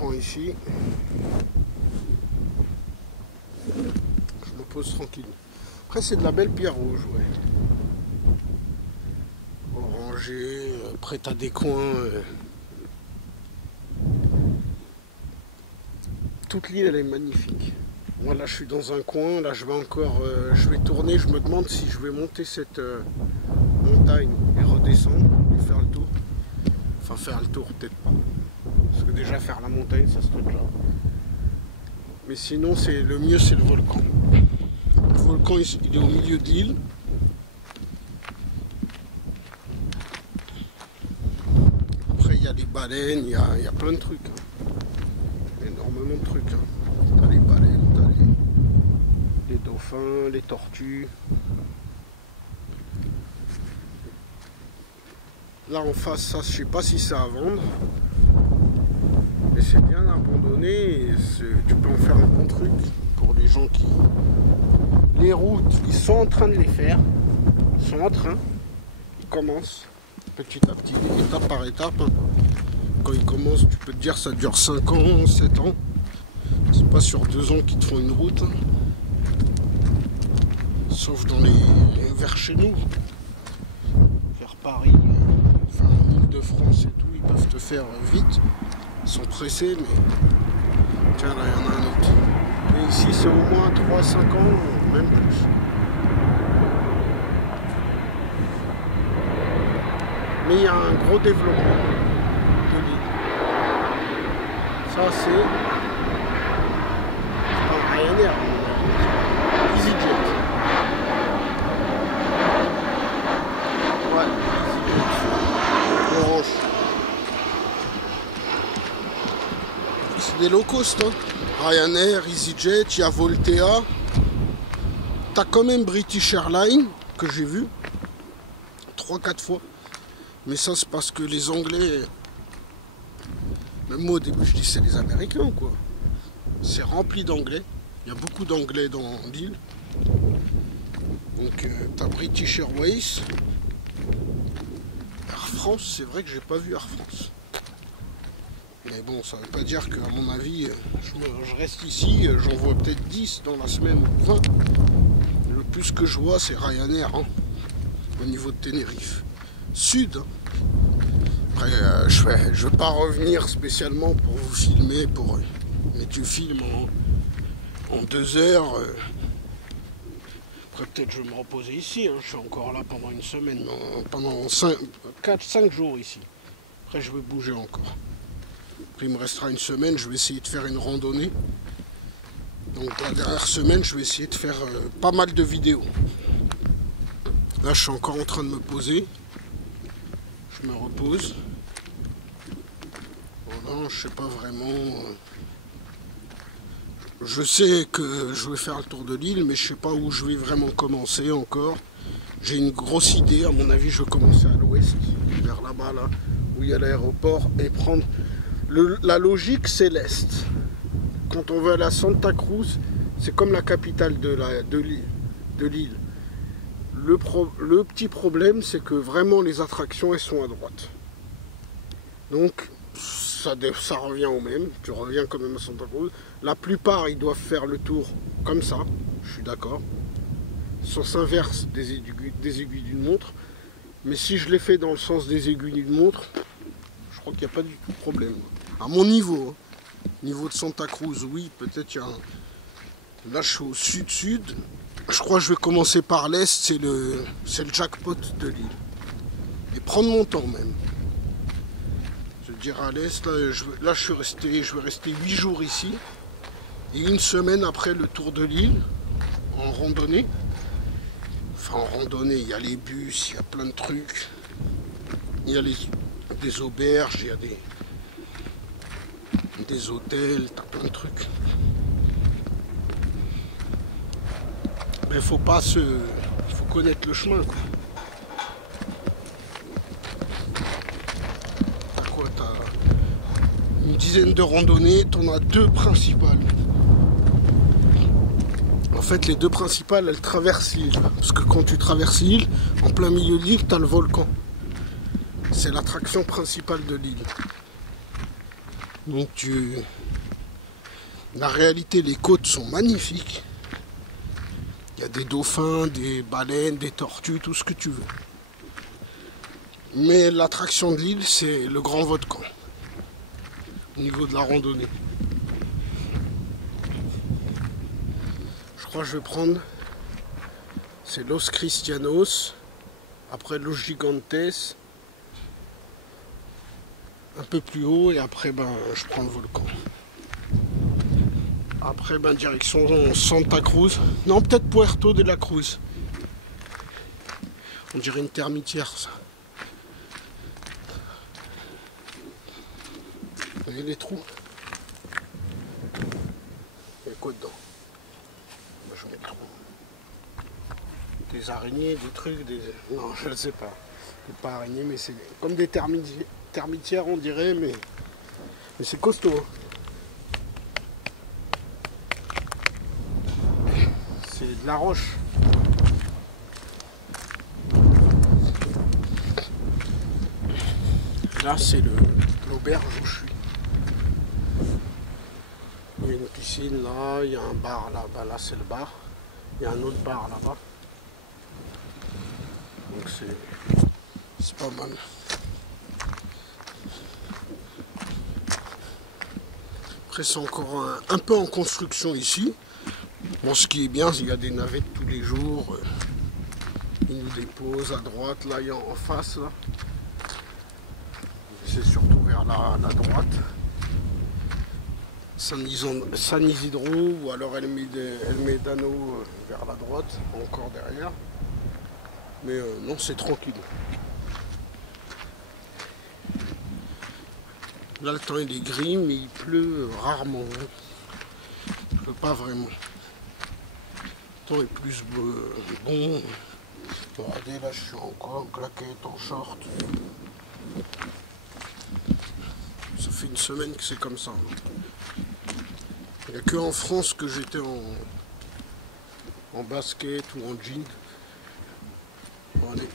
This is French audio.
volcan ici. Je me pose tranquille. Après c'est de la belle pierre rouge, ouais. Orangée, prête à des coins. Toute l'île elle est magnifique. Moi là je suis dans un coin, là je vais encore, je vais tourner, je me demande si je vais monter cette montagne et redescendre et faire le tour. Enfin faire le tour peut-être pas. Parce que déjà faire la montagne ça se fait déjà. Mais sinon c'est le mieux c'est le volcan. Le volcan il est au milieu de l'île. Après il y a les baleines, il y a plein de trucs. Énormément de trucs. T'as les baleines, t'as les dauphins, les tortues. Là en face, ça je sais pas si c'est à vendre. Mais c'est bien abandonné et tu peux en faire un bon truc pour les gens qui... Les routes, ils sont en train de les faire. Ils sont en train. Ils commencent petit à petit, étape par étape. Quand ils commencent, tu peux te dire ça dure 5 ans, 7 ans. C'est pas sur 2 ans qu'ils te font une route. Sauf dans vers chez nous. Vers Paris, enfin Île-de-France et tout, ils peuvent te faire vite. Ils sont pressés, mais... Tiens, là, il y en a un autre. Et ici, c'est au moins 3-5 ans, même plus. Mais il y a un gros développement de l'île. Ça, c'est pas Ryanair, EasyJet. Ouais, EasyJet. Orange. C'est des low cost, hein. Ryanair, EasyJet, il y a Voltea. T'as quand même British Airlines, que j'ai vu 3-4 fois. Mais ça c'est parce que les Anglais, même moi au début je dis c'est les Américains quoi. C'est rempli d'Anglais, il y a beaucoup d'Anglais dans l'île. Donc t'as British Airways, Air France, c'est vrai que j'ai pas vu Air France. Mais bon, ça veut pas dire qu'à mon avis, je reste ici, j'en vois peut-être 10 dans la semaine, 20. Le plus que je vois c'est Ryanair, hein, au niveau de Tenerife. Sud. Après, je vais pas revenir spécialement pour vous filmer, mais tu filmes en 2 heures. Après, peut-être je vais me reposer ici. Hein. Je suis encore là pendant une semaine, pendant 4-5 jours ici. Après, je vais bouger encore. Après, il me restera une semaine. Je vais essayer de faire une randonnée. Donc, la dernière semaine, je vais essayer de faire pas mal de vidéos. Là, je suis encore en train de me poser. Je me repose. Voilà, je sais pas vraiment. Je sais que je vais faire le tour de l'île, mais je sais pas où je vais vraiment commencer encore. J'ai une grosse idée, à mon avis, je vais commencer à l'ouest, vers là-bas, là, où il y a l'aéroport, et prendre. La logique, c'est l'est. Quand on va à Santa Cruz, c'est comme la capitale de l'île. Le petit problème, c'est que vraiment les attractions, elles sont à droite. Donc, ça revient au même. Tu reviens quand même à Santa Cruz. La plupart, ils doivent faire le tour comme ça. Je suis d'accord. Sens inverse des aiguilles d'une montre. Mais si je l'ai fait dans le sens des aiguilles d'une montre, je crois qu'il n'y a pas du tout de problème. À mon niveau, hein. Niveau de Santa Cruz, oui, peut-être il y a un... Là, je suis au sud-sud. Je crois que je vais commencer par l'est, c'est le jackpot de l'île. Et prendre mon temps même. Je veux dire à l'est, là je vais rester 8 jours ici. Et une semaine après le tour de l'île, en randonnée. Enfin en randonnée, il y a les bus, il y a plein de trucs. Il y a des auberges, il y a des hôtels, t'as plein de trucs. Mais il faut connaître le chemin quoi. T'as quoi? T'as une dizaine de randonnées, t'en as 2 principales. En fait les 2 principales elles traversent l'île. Parce que quand tu traverses l'île, en plein milieu de l'île, t'as le volcan. C'est l'attraction principale de l'île. Donc la réalité, les côtes sont magnifiques. Il y a des dauphins, des baleines, des tortues, tout ce que tu veux. Mais l'attraction de l'île, c'est le Grand Volcan. Au niveau de la randonnée. Je crois que je vais prendre... C'est Los Cristianos. Après Los Gigantes. Un peu plus haut. Et après, je prends le volcan. Après, direction Santa Cruz. Non, peut-être Puerto de la Cruz. On dirait une termitière, ça. Vous voyez les trous? Il y a quoi dedans? Moi, je mets le trou. Des araignées, des trucs, des... Non, je ne sais pas. C'est pas araignées, mais c'est comme des termitières, on dirait, mais c'est costaud. Hein. C'est de la roche. Là, c'est l'auberge où je suis. Il y a une piscine là, il y a un bar là-bas, là c'est le bar. Il y a un autre bar là-bas. Donc c'est pas mal. Après c'est encore un peu en construction ici. Bon, ce qui est bien, c'est qu'il y a des navettes tous les jours. Ils nous déposent à droite, là, il y a en face. Là. C'est surtout vers la droite. San Isidro ou alors El Médano vers la droite, encore derrière. Mais non, c'est tranquille. Là, le temps il est gris, mais il pleut rarement. Il pleut pas vraiment. Le temps est plus bon. Regardez, là, je suis encore en claquette, en short. Ça fait une semaine que c'est comme ça. Il n'y a que en France que j'étais en basket ou en jean. Bon, allez.